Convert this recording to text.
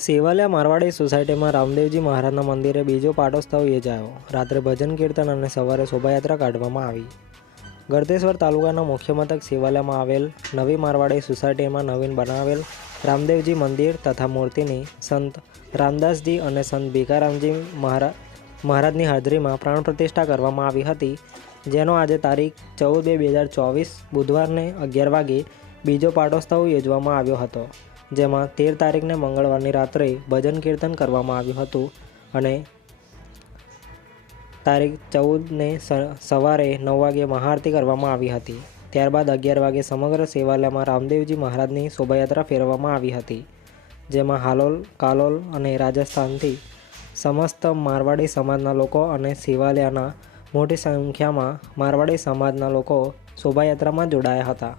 સેવાલિયા મારવાડી સોસાયટીમાં રામદેવજી મહારાજના મંદિરે બીજો પાટોત્સવ યોજાયો. રાત્રે ભજન કીર્તન અને સવારે શોભાયાત્રા કાઢવામાં આવી. ગળતેશ્વર તાલુકાના મુખ્ય મથક સેવાલિયામાં આવેલ નવી મારવાડી સોસાયટીમાં નવીન બનાવેલ રામદેવજી મંદિર તથા મૂર્તિની સંત રામદાસજી અને સંત ભીખારામજી મહારા, મહારાજની હાજરીમાં પ્રાણ પ્રતિષ્ઠા કરવામાં આવી હતી, જેનો આજે તારીખ ચૌદ બે બે હજાર ચોવીસ બુધવારને અગિયાર વાગે બીજો પાટોત્સવ યોજવામાં આવ્યો હતો. જેમાં તેર તારીખને મંગળવારની રાત્રે ભજન કીર્તન કરવામાં આવ્યું હતું અને તારીખ ચૌદને સવારે નવ વાગે મહાઆરતી કરવામાં આવી હતી. ત્યારબાદ અગિયાર વાગે સમગ્ર સેવાલયમાં રામદેવજી મહારાજની શોભાયાત્રા ફેરવવામાં આવી હતી, જેમાં હાલોલ, કાલોલ અને રાજસ્થાનથી સમસ્ત મારવાડી સમાજના લોકો અને સેવાલિયાના મોટી સંખ્યામાં મારવાડી સમાજના લોકો શોભાયાત્રામાં જોડાયા હતા.